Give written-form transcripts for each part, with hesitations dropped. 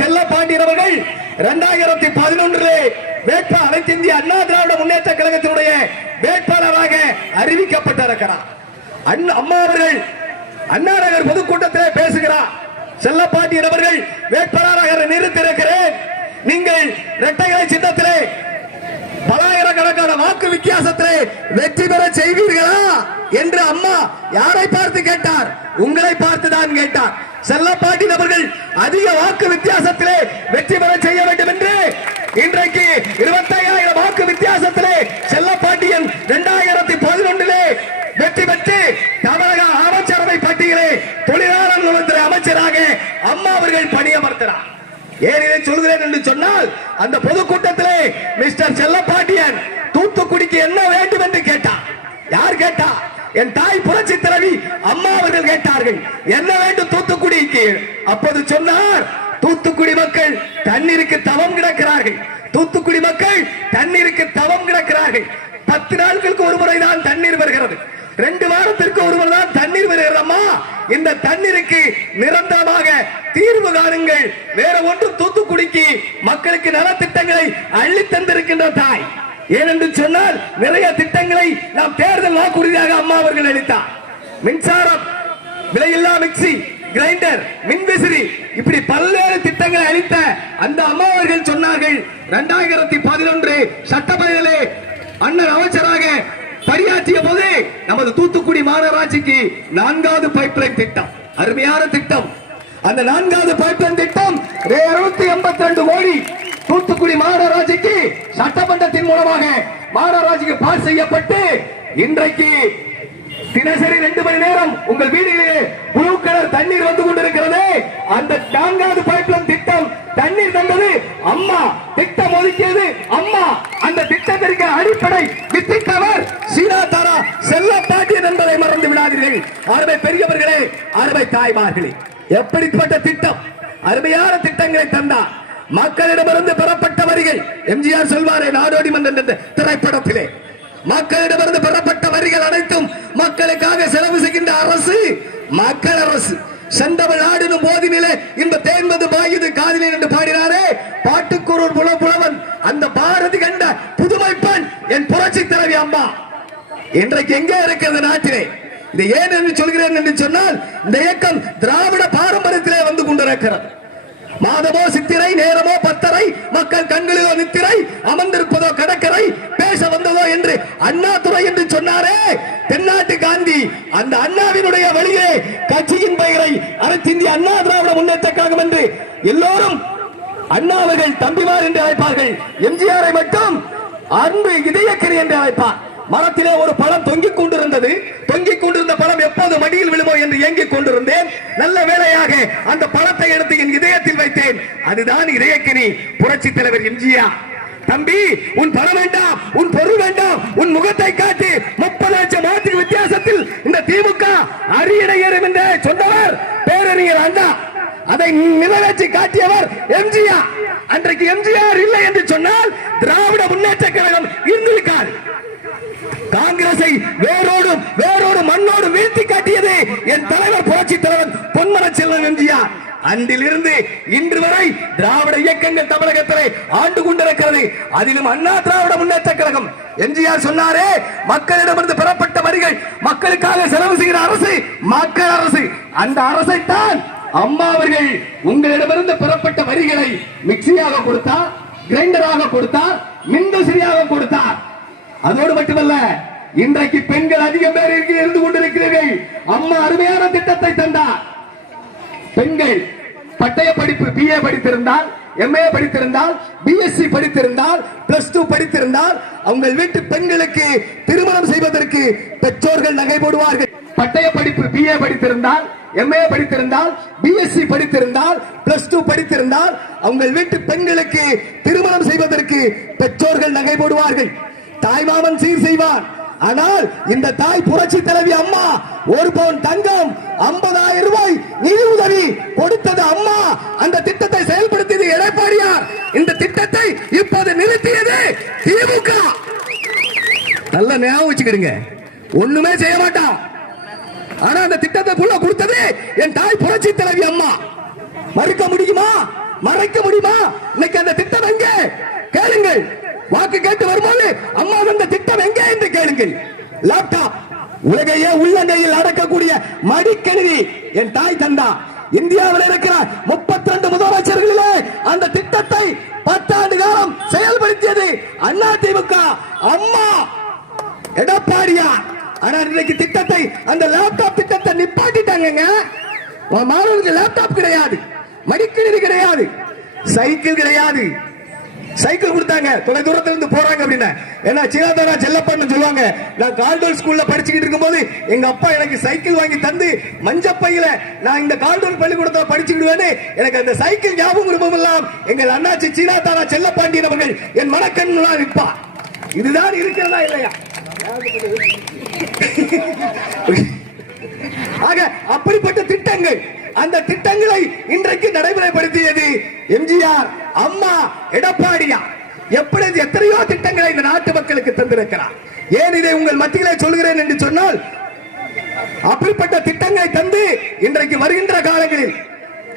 செல்லப்பாண்டியன் அவர்கள் 2011 வேட்பாளர் அனைத்து இந்திய அண்ணா திராவிட முன்னேற்ற கழகத்தினுடைய வேட்பாளராக அறிவிக்கப்பட்டிருக்கிறார். அம்மா அவர்கள் அண்ணா நகர் பொதுக்கூட்டத்தில் பேசுகிறார். செல்லப்பாண்டியன் அவர்கள் வேட்பாளராக நிறுத்தியிருக்கிறேன், நீங்கள் இரட்டைகளை சின்னத்திலே பலாயிரக்கணக்கான வாக்கு வித்தியாசத்திலே வெற்றி பெற செய்வீர்களா என்று அம்மா யாரை பார்த்து கேட்டார்? உங்களை பார்த்துதான் கேட்டார். செல்லப்பாண்டியன் அவர்கள் அதிக வாக்கு வித்தியாசத்திலே வெற்றி பெற செய்ய வேண்டும் என்று இன்றைக்கு 25,000 வாக்கு வித்தியாசத்திலே செல்லப்பாண்டியன் 2011 வெற்றி பெற்று தமிழக அமைச்சரவை பட்டியலே தொழிலாளர் நலத்துறை அமைச்சராக அம்மா அவர்கள் பணியமர்த்தினார். ஏன் இதை சொல்கிறேன் என்று சொன்னால், அந்த பொதுக்கூட்டத்திலே மிஸ்டர் செல்லப்பாண்டியன் தூத்துக்குடிக்கு என்ன வேண்டும் என்று கேட்டார். யார் கேட்டா? என் தாய் புரட்சி தலைவி அம்மா அவர்கள் கேட்டார்கள், என்ன வேண்டும் தூத்துக்குடிக்கு? அப்போது சொன்னார், தூத்துக்குடி மக்கள் தண்ணீருக்கு தவம் கிடக்கிறார்கள், தூத்துக்குடி மக்கள் தண்ணீருக்கு தவம் கிடக்கிறார்கள். 10 நாட்களுக்கு ஒரு முறை தான் தண்ணீர் வருகிறது, 2 வாரத்திற்கு ஒரு முறை தான் தண்ணீர் வருகிறதம்மா. இந்த தண்ணீருக்கு நிரந்தரமாக தீர்வு காணுங்கள். வேற ஒன்று தூத்துக்குடிக்கு மக்களுக்கு நலத்திட்டங்களை அள்ளி தந்திருக்கின்ற தாய். ஏனென்று சொன்னால், நிறைய திட்டங்களை நாம் தேர்தல் வாக்குறுதியாக அம்மா அவர்கள் அளித்தார். மின்சாரம், விலையில்லா மிக்சி, கிரைண்டர், மின்விசிறி, இப்படி பல்வேறு திட்டங்களை அளித்த அந்த அம்மா அவர்கள் சொன்னார்கள், 2011 சட்டப்பேரவையிலே அண்ணன் அமைச்சராக பணியாற்றிய போது நமது தூத்துக்குடி மாநகராட்சிக்கு 4வது பைப்லைன் திட்டம், அருமையான திட்டம். அந்த 4வது பைப்லைன் திட்டம் 282 கோடி தூத்துக்குடி மாநகராட்சிக்கு சட்டமன்றத்தின் மூலமாக மாநகராட்சிக்கு பாஸ் செய்யப்பட்டு இன்றைக்கு தினசரி 2 மணி நேரம் உங்கள் வீடுகளிலே ப்ளூ கலர் தண்ணீர் வந்து கொண்டிருக்கிறது. அந்த 4வது பைப்லைன் திட்டம் தண்ணீர் தந்தது அம்மா, திட்டம் ஒதுக்கியது அம்மா. அந்த திட்டத்திற்கு அடிப்படை வித்திட்டவர் சீனாதாரா செல்லப்பாண்டியன் என்பதை மறந்து விடாதீர்கள். அருமை பெரியவர்களே, அருமை தாய்மார்களே, எப்படிப்பட்ட திட்டம், அருமையான திட்டங்களை தந்தார். மக்களிடமிருந்து பெறப்பட்ட வரிகள், எம்ஜிஆர் சொல்வாரே நாடோடி மன்னன் என்ற திரைப்படத்திலே, மக்களிடமிருந்து பெறப்பட்ட வரிகள் அனைத்தும் மக்களுக்காக செலவு செய்கின்ற அரசு மக்கள் அரசு. செந்தமிழ் நாடினும் போதினிலே இந்த தேன்பது பாயுது காதிலே என்று பாடினாரே பாட்டுக்குரு புலவன், அந்த பாரதி கண்ட புதுமை பெண் என் புரட்சி தலைவி அம்மா இன்றைக்கு எங்கே இருக்கிறது நாட்டிலே? இதை ஏன் என்று சொல்கிறேன் என்று சொன்னால், இந்த இயக்கம் திராவிட பாரம்பரியத்திலே வந்து கொண்டிருக்கிறது. மாதமோ சித்திரை, நேரமோ 10:30, மக்கள் கண்களிலோ நித்திரை, அமர்ந்திருப்பதோ கடற்கரை, பேச வந்ததோ என்று அண்ணாதுரை என்று சொன்னாரே தென்னாட்டு காந்தி. அந்த அண்ணாவினுடைய வழியே கட்சியின் பெயரை அனைத்து இந்திய அண்ணா திராவிட முன்னேற்ற கழகம் என்று எல்லோரும் அண்ணா அவர்கள் தம்பிமார் என்று அழைப்பார்கள். எம்ஜிஆரை மட்டும் அன்பு இதயக்கரி என்று அழைப்பார். மரத்திலே ஒரு பழம் தொங்கிக் கொண்டிருந்தது, தொங்கிக் கொண்டிருந்த பழம் எப்போது மடியில் விழுமோ என்று ஏங்கிக் கொண்டிருந்தேன். நல்ல வேளையாக அந்த பழத்தை எடுத்து என் இதயத்தில் வைத்தேன். அதுதான் இதயக்கனி புரட்சி தலைவர் எம்ஜிஆர். தம்பி, உன் பணம் வேண்டாம், உன் பொருள் வேண்டாம், உன் முகத்தை காட்டி 30 லட்சம் வாக்கு வித்தியாசத்தில் இந்த திமுக அரியணை ஏறும் என்று சொன்னவர் பேரறிஞர் அண்ணா. அதை நிறைவேற்றி காட்டியவர் எம்ஜிஆர். அன்றைக்கு எம்ஜிஆர் இல்லை என்று சொன்னால் திராவிட முன்னேற்ற கழகம் இருந்திருக்காது. காங்கிரஸை வேரோடு மண்ணோடு வீழ்த்தி காட்டியது என் தலைவர் புரட்சி தலைவர் பொன்மன செல்வன் எம்ஜிஆர். அன்றிலிருந்து இன்று வரை திராவிட இயக்கங்கள் தமிழகத்திலே ஆண்டு கொண்டிருக்கிறது. அதிலும் அண்ணா திராவிட முன்னேற்ற கழகம். எம்ஜிஆர் சொன்னாரே, மக்களிடமிருந்து பெறப்பட்ட வரிகள் மக்களுக்காக செலவு செய்கிற அரசு மக்கள் அரசு. அந்த அரசைத்தான் அம்மா அவர்கள் உங்களிடமிருந்து பெறப்பட்ட வரிகளை மிக்சியாக கொடுத்தார், கிரைண்டராக கொடுத்தார், மின்விசிறியாக கொடுத்தார். அதோடு மட்டுமல்ல, இன்றைக்கு பெண்கள் அதிகம் பேர் இருந்து கொண்டிருக்கிறீர்கள். அம்மா அருமையான திட்டத்தை தந்தார். பெண்கள் பட்டய படிப்பு BA படித்திருந்தால், MA படித்திருந்தால், BSc படித்திருந்தால், +2 படித்திருந்தால் உங்கள் வீட்டு பெண்களுக்கு திருமணம் செய்வதற்கு பெற்றோர்கள் நகை போடுவார்கள். பட்டய படிப்பு BA படித்திருந்தால், MA படித்திருந்தால், BSc படித்திருந்தால், +2 படித்திருந்தால் உங்கள் வீட்டு பெண்களுக்கு திருமணம் செய்வதற்கு பெற்றோர்கள் நகை போடுவார்கள். தாய்மாமன் சீர் செய்வார். ஆனால் இந்த தாய் புரட்சி தலைவி அம்மா 1 பவுன் தங்கம் 50,000 ரூபாய் நிதி உதவி கொடுத்தது அம்மா. அந்த திட்டத்தை செயல்படுத்தியது எடப்பாடியார். இந்த திட்டத்தை இப்போது நிறுத்தியது திமுக. நல்ல ஞாபகம் வச்சுக்கிடுங்க. ஒண்ணுமே செய்ய மாட்டான். ஆனா அந்த திட்டத்தை கொடுத்தது என் தாய் புரட்சி தலைவி அம்மா. மறுக்க முடியுமா? மறைக்க முடியுமா? இன்னைக்கு அந்த திட்டம் எங்கே கேளுங்கள். வாக்கு கேட்டு வரும்போது அம்மா அந்த திட்டம் எங்கே என்று கேளுங்கள். லேப்டாப் உலகையே உள்ளங்கையில் அடக்கக்கூடிய மடிக்கணினி என் தாய் தந்தா. இந்தியாவில் இருக்கிற 32 முதலமைச்சர்களிலே அந்த திட்டத்தை 10 ஆண்டு காலம் செயல்படுத்தியது அதிமுக அம்மா எடப்பாடியார். ஆனா இன்னைக்கு திட்டத்தை அந்த லேப்டாப் திட்டத்தை நிப்பாட்டிட்டாங்க. மாணவர்களுக்கு லேப்டாப் கிடையாது, மடிக்கணினி கிடையாது, சைக்கிள் கிடையாது. சைக்கிள் கொடுத்தாங்க, தொலை தூரத்துல இருந்து போறாங்க அப்படின்னா. ஏன்னா சின்னதாரா செல்லப்பன்னு சொல்லுவாங்க. நான் கால்டோல் ஸ்கூல்ல படிச்சுக்கிட்டு இருக்கும்போது எங்க அப்பா எனக்கு சைக்கிள் வாங்கி தந்து மஞ்சப்பையில நான் இந்த கால்டோல் பள்ளிக்கூடத்துல படிச்சுக்கிடுவேன்னு எனக்கு அந்த சைக்கிள் ஞாபகம் இருப்பதெல்லாம் எங்கள் அண்ணாச்சி சீனாதாரா செல்லப்பாண்டியன் அவர்கள் என் மனக்கண் முன்னால் நிற்பா. இதுதான் இருக்கிறதா இல்லையா? ஆக அப்படிப்பட்ட திட்டங்கள், அந்த திட்டங்களை இன்றைக்கு நடைமுறைப்படுத்தியது எம்ஜிஆர், அம்மா, எடப்பாடியார். எப்படி எத்தனையோ திட்டங்களை இந்த நாட்டு மக்களுக்கு தந்திருக்கிறார். ஏன் இதை உங்கள் மத்தியிலே சொல்கிறேன் என்று சொன்னால், அப்படிப்பட்ட திட்டங்களை தந்து இன்றைக்கு வருகின்ற காலங்களில்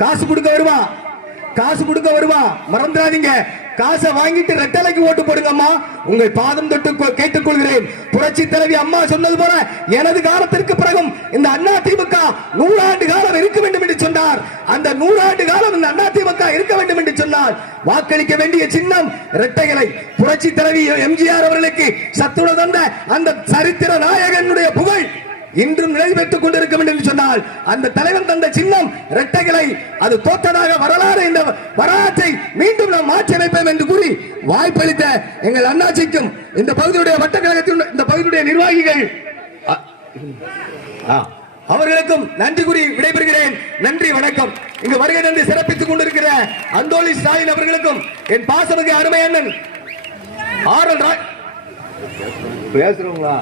காசு கொடுக்க வருவா மறந்துடாதீங்க. காசை வாங்கிட்டு ரெட்டலைக்கு ஓட்டு போடுங்கம்மா. உங்கள் பாதம் தொட்டு கேட்டுக்கொள்கிறேன். புரட்சி தலைவி அம்மா சொன்னது போல எனது காலத்திற்கு பிறகும் இந்த அதிமுக 100 ஆண்டு காலம் இருக்க வேண்டும் என்று சொன்னார். அந்த 100 ஆண்டு காலம் இந்த அதிமுக இருக்க வேண்டும் என்று சொன்னார். வாக்களிக்க வேண்டிய சின்னம் இரட்டைகளை. புரட்சி தலைவி எம்ஜிஆர் அவர்களுக்கு சத்துண தந்த அந்த சரித்திர நாயகனுடைய புகழ் இன்றும் நிறைவேற்றுக் கொண்டிருக்கும் என்று சொன்னால், அந்த தலைவன் தந்த சின்னம் இரட்டைகளை. அது தோற்றதாக வரலாறு. இந்த வரலாற்றை மீண்டும் நாம் மாற்றி அமைப்போம் என்று கூறி வாய்ப்பளித்த எங்கள் அண்ணாச்சிக்கும் இந்த பகுதியுடைய வட்டக்கழகத்தின் இந்த பகுதியுடைய நிர்வாகிகள் அவர்களுக்கும் நன்றி கூறி விடைபெறுகிறேன். நன்றி, வணக்கம். இங்கு வருகை தந்து சிறப்பித்துக் கொண்டிருக்கிற அந்தோலி ஸ்டாலின் அவர்களுக்கும் என் பாசமிகு அருமை அண்ணன் ஆர் எல் ராஜ் பேசுறவங்களா